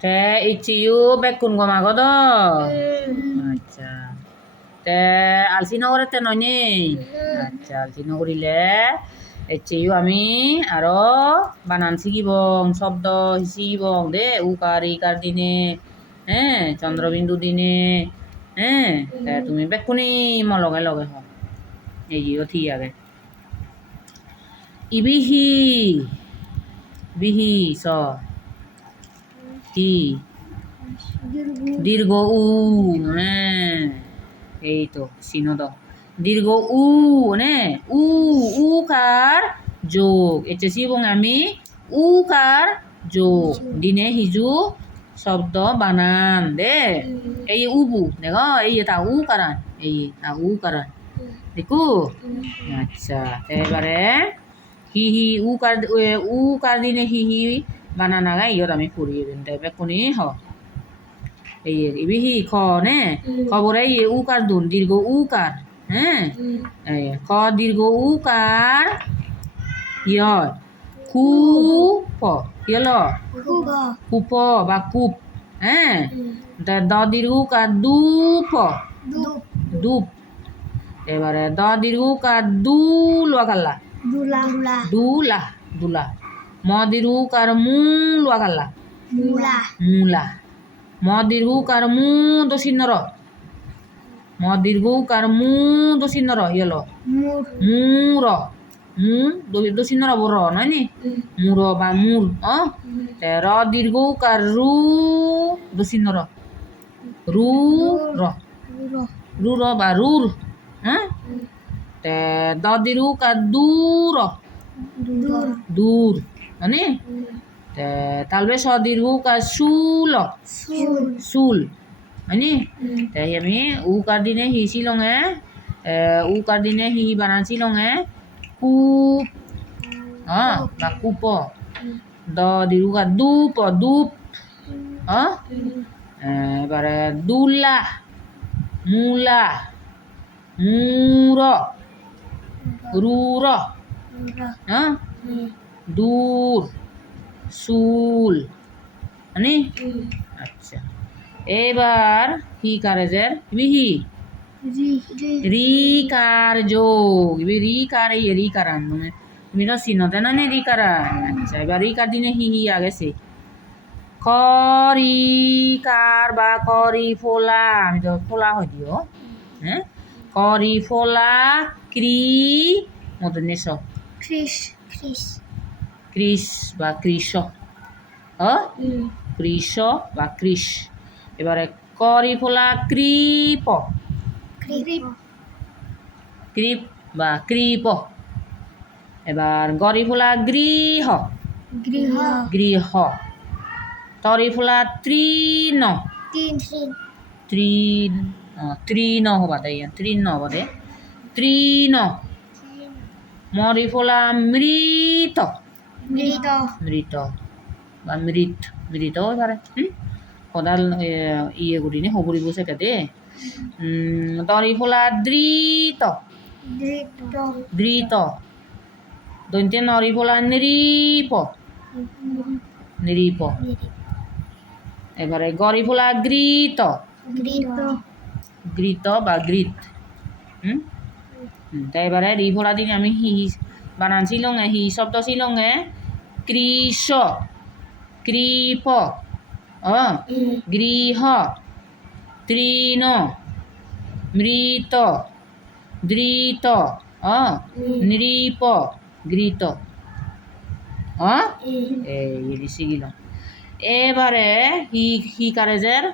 তে ইচিও বেকুন গমা গদ আচ্ছা তে আলসি নগরে তে নয় আচ্ছা আলসি নগরিলে ইচিও আমি আরো বানান শিখিবং শব্দ শিখিবং দে উকার ইকার দিনে হ্যাঁ চন্দ্রবিন্দু দিনে হ্যাঁ তে তুমি বেকুনি লগে লগে হ এইও ঠিক আগে ইবিহি বিহি স হি দীর্ঘ উ হ্যাঁ এই তো চিহ্ন দাও দীর্ঘ উ নে উ উকার যোগ এটা শিবং আমি উকার যোগ দিনে হিজু শব্দ বানান দে এই উবু দেখো এই তা উ কারান এই তা উ কারান দেখো আচ্ছা এবারে হি হি উকার দিনে হি হি বানান আগে ইয়ত আমি ফুরিয়ে দিন তাই কোনি হ এই বিহি খ নে খবরে উকার দুন দীর্ঘ উকার হ্যাঁ এই খ দীর্ঘ উকার ইয় কু প ইয়ল কুপ বা কুপ হ্যাঁ দ দীর্ঘ উকার দুপ দুপ এবারে দ দীর্ঘ উকার দু লোয়াকাল্লা দুলা দুলা ম দীর্ঘ উকার মু লোয়াকাল্লা মুলা ম দীর্ঘ উকার মু দশিন্নর ম দীর্ঘ উকার মু দশিন্নর ইয়েলো মুর মু দশিন্নর বড় নয় নি মুর বা মুর র দীর্ঘ উকার রু দশিন্নর রু র রু র বা রুর হ্যাঁ তে দ দীর্ঘ উকার দূর দূর মানে তালবে স দীর্ঘ উকার শুল শুল হয়নি তাই আমি উকার দিনে হি শিলঙে উকার দিনে হি বানাচ্ছি লঙে কুপ বা কুপ দ দীর্ঘ উকার দুপ দুপ এবারে দুলা মুলা মুর রুর দূর সুল হয়নি আচ্ছা এবার হি কারেজের বিহি রি কার যোগ রি কার এই রি কারান তুমি তো চিনতে না নে রি কারান আচ্ছা এবার রি কার দিনে হি হি আগেছে করি কার বা করি ফোলা আমি তো ফোলা হয় দিও হ্যাঁ করি ফোলা ক্রি মতন নেশ ক্রিস বা কৃষ কৃষ বা কৃষ এবারে করি ফোলা কৃপ কৃপ বা কৃপ এবার গরি ফোলা গৃহ গৃহ তরি ফোলা তৃণ তৃণ হবা দে তৃণ হবা দে তৃণ মরি ফোলা মৃত মৃত বা মৃত এবারে সদাল ইয়ে করি নে সগুৰিব চাগে দে তৰি ফোলা দৃত দৃত দন্তে নৰি ফোলা নৃপ নৃপ এবারে গরি ফোলা গৃত গৃত বা গৃত তাই এবারে রি ফোলা দিন আমি হি বানান শিলঙে হি শব্দ শিলঙে কৃষ কৃপ গৃহ তৃণ মৃত দৃত নৃপ গৃত এই শিখিলাম এবারে হি কারেজের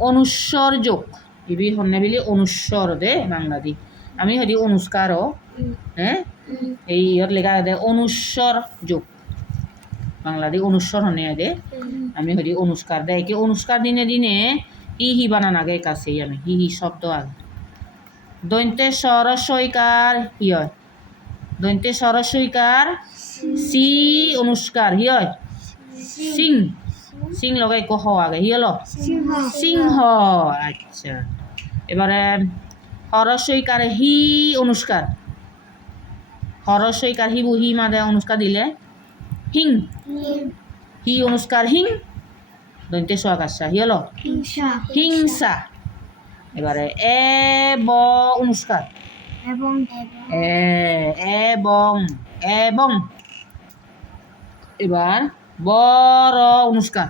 অনুস্বর যোগ ইবি হন্নে বিলি অনুস্বর দে বাংলা দি আমি হদি অনুস্কার হ্যাঁ এই ইয়ত লেখা দে অনুস্বর যোগ বাংলা দি অনুস্বর হনে দে আমি হদি অনুস্কার দে কি অনুস্কার দিনে দিনে হি বানান আগে কাছে আমি হি শব্দ আগে দন্তে সরস্বইকার হি হয় দন্তে সরস্বইকার সি অনুস্কার হি হয় সিং সিং লগাই কহ আগে হি হলো সিংহ আচ্ছা এবারে হরস্বইকার হি অনুস্কার হরস্বইকার হি মাদে অনুস্কার দিলে হিং হি অনুস্কার হিং দন্তে স আকার সা হি হলো হিংসা হিংসা এবারে এ ব অনুষ্কার এবং এবং এবং এবার বড় অনুষ্কার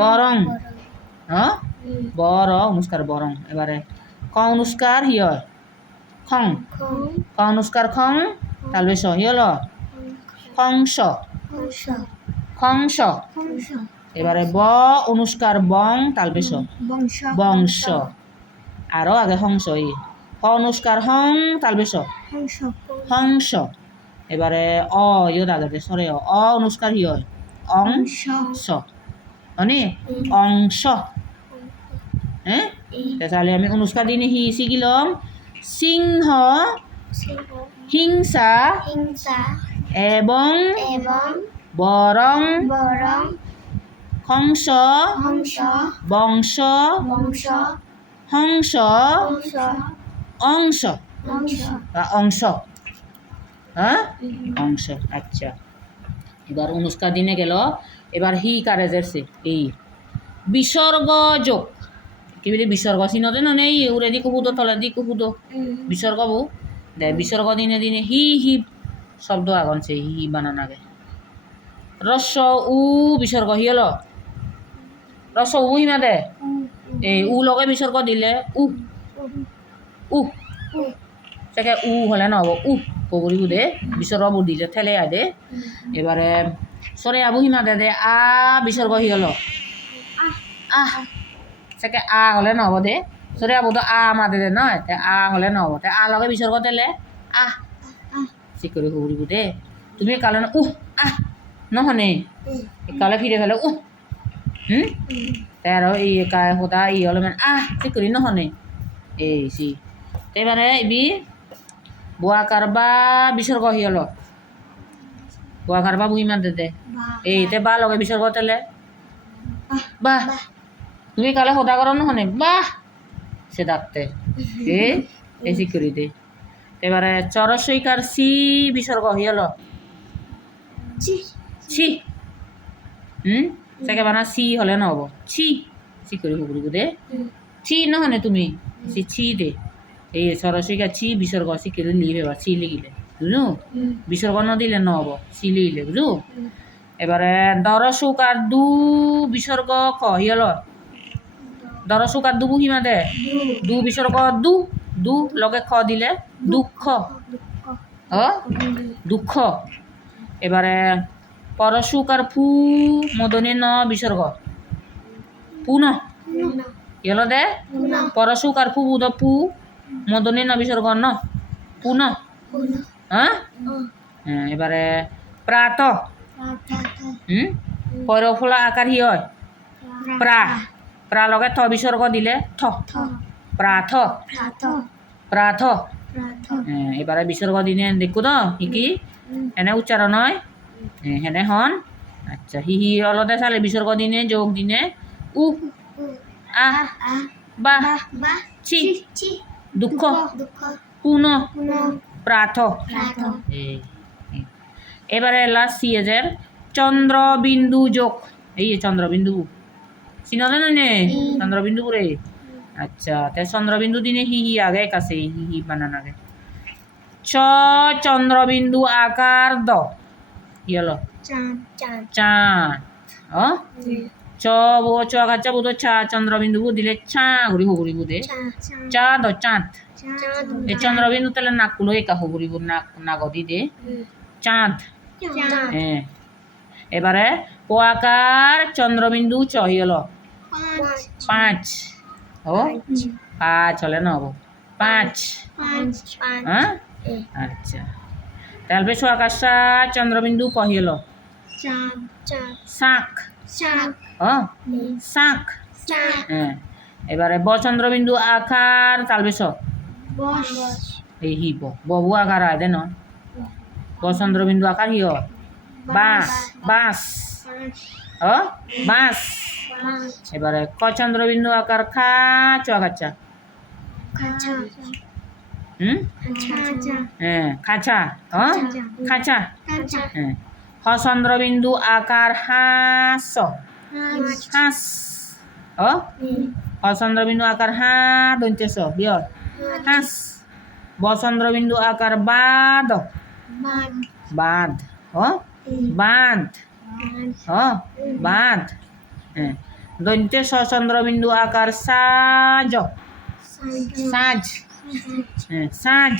বরং হ্যাঁ বড় অনুষ্কার বরং এবারে ক অনুষ্কার হি হয় খং ক অনুষ্কার খং তাহলে স হি হলো খংস খংস এবারে ব অনুষ্কার বং তালবে স বংশ আরো আগে হংস ই হ অনুষ্কার হং তালবে স হংস এবারে অ ইয়ত আগে সরে অ অনুষ্কার হি হয় অংশ মানে অংশ হ্যাঁ তাহলে আমি অনুষ্কার দিনে হি শিখিলাম সিংহ হিংসা এবং বরং হংস বংশ হংস অংশ বা অংশ হ্যাঁ অংশ আচ্ছা এবার অনুষ্কার দিনে গেল এবার হি কারে যেছে এই বিসর্গ যোগ কি বলি বিসর্গ চিনতে ননে এই উড়ে দি কুহুদ তলে দি কুহুদ বিসর্গ বউ দে বিসর্গ দিনে দিনে হি হি শব্দ আগনছে হি বানান আগে রস উ বিসর্গ হি হলো রস উ হিমা দে এই উ লগে বিসর্গ দিলে উ উ সেকে উ হলে নহব উ কবরিব দে বিসর্গ দিলে ঠেলে আয় দে এবারে সরে আবু হিমা দে দে আ বিসর্গ হি হলো আহ সেকে আ হলে নহব দে সরে আবু তো আ মাদে দে নয় তে আ হলে নহব তে আ লগে বিসর্গ দিলে আহ চিকরি কবরিব দে তুমি কালে উহ আহ নহনে কালে ফিরে ফেলে উহ তার এই কায় হোতা ই হলে মানে আহ চিকরি নহনে এই সি এবারে বি বোয়াকার বা বিসর্গ হি হলো বোয়াকার বা বুই মান দে এই তে বা লগে বিসর্গ তেলে বাহ তুমি কালে হোতা করো নহনে বাহ সে ডাকতে এই চিকরি দে এবারে চরসইকার সি বিসর্গ হি হলো ছি সেকে বানা সি হলে নহব ছি সি করে হুবুরুবু দে ছি নহনে তুমি সি ছি দে এই সরসইকার ছি বিসর্গ সি কেলে লিখে বা ছি লিখিলে বুঝু বিসর্গ ন দিলে নহব সি লিখলে বুঝু এবারে দরসুকার দু বিসর্গ খ হি হলো দরসুকার দু বুহিমা দে দু বিসর্গ দু দু লগে খ দিলে দুঃখ দুঃখ এবারে পরশুকার ফু মদনে ন বিসর্গ পুন এলো দে পরশুকার ফু বুধ পু মদনে ন বিসর্গ ন পুন হ্যাঁ এবারে প্রাত পরফুলা আকার হি হয় প্রা প্রা লগে থ বিসর্গ দিলে থ প্রাথ প্রাথ এবারে বিসর্গ দিনে দেখো তো কি এনে উচ্চারণ হয় হেনে হন আচ্ছা হি হি অলদে চালে বিসর্গ দিনে যোগ দিনে উ আহ বাহ ছি দুঃখ পুন প্রাথ এবারে লাস্ট সিএজের চন্দ্রবিন্দু যোগ এই চন্দ্রবিন্দু চিনলে নে চন্দ্রবিন্দু পুরে আচ্ছা তে চন্দ্রবিন্দু দিনে হি হি আগে কাছে হি হি বানান আগে চ চন্দ্রবিন্দু আকার দ ইয়েলো চাঁদ চ বো চ গাছা বুধ চা চন্দ্রবিন্দু বু দিলে চা ঘুরি হুগুরিবু দে চাঁদ চাঁদ এই চন্দ্রবিন্দু তাহলে নাকগুলো একা হুগুরিব নাক নাগদি দে চাঁদ হ্যাঁ এবারে ও আকার চন্দ্রবিন্দু চ হলো পাঁচ ও পাঁচ হলে নহব পাঁচ হ্যাঁ আচ্ছা তাহলে সো আকাশ চন্দ্রবিন্দু কহিল শাক শাক হ্যাঁ এবারে ব চন্দ্রবিন্দু আকার তালবে স এই হি ববু আকার আয় দেন ব চন্দ্রবিন্দু আকার হি বাঁশ বাঁশ বাঁশ এবারে ক চন্দ্রবিন্দু আকার খা চ আকাচ্ছা হ্যাঁ খাঁচা খাঁচা হ্যাঁ হ চন্দ্রবিন্দু আকার হাস হাঁস অচন্দ্রবিন্দু আকার হা দন্তেছ বিয়র হাঁস বচন্দ্রবিন্দু আকার বাদ বাঁধ বাঁধ বাঁধ দন্তে সচন্দ্রবিন্দু আকার সাজ সাজ সাজ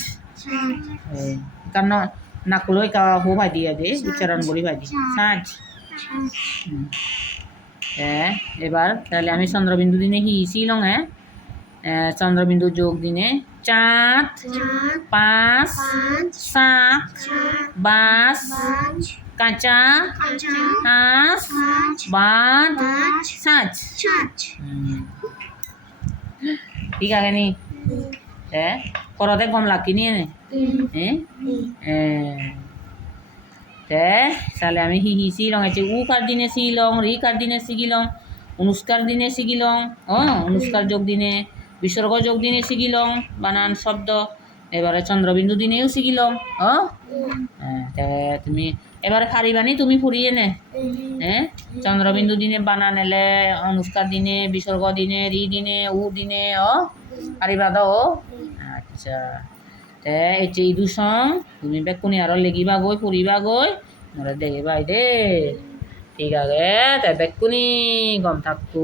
কারণ নাকুলৈ হো ভাই দে উচ্চারণ করি ভাই সাজ এবার তাহলে আমি চন্দ্রবিন্দু দিনে শিলং চন্দ্রবিন্দু যোগ দিনে চাঁদ পাঁচ শাক বাঁশ কাঁচা হাঁস বাঁধ সাজ ঠিক আছে নি করতে গম লাগি নি তাহলে আমি শিলং উকার দিনে শিলং রিকার দিনে শিখিলং অনুষ্কার দিনে শিখিলং অনুষ্কার যোগ দিনে বিসর্গ যোগ দিনে শিখিলং বানান শব্দ এবারে চন্দ্রবিন্দু দিনেও শিখিলং তুমি এবারে ফারিবানি তুমি ফুরিয়ে নে চন্দ্রবিন্দু দিনে বানান এলে অনুষ্কার দিনে বিসর্গ দিনে রি দিনে উ দিনে ফারিবা দ আচ্ছা এই দুসং তুমি বেকুনি আর লেগিবা গই ফুরিবা গই মরে দেখিবাই দে ঠিক আছে তাই বেকুনি গম থাকতো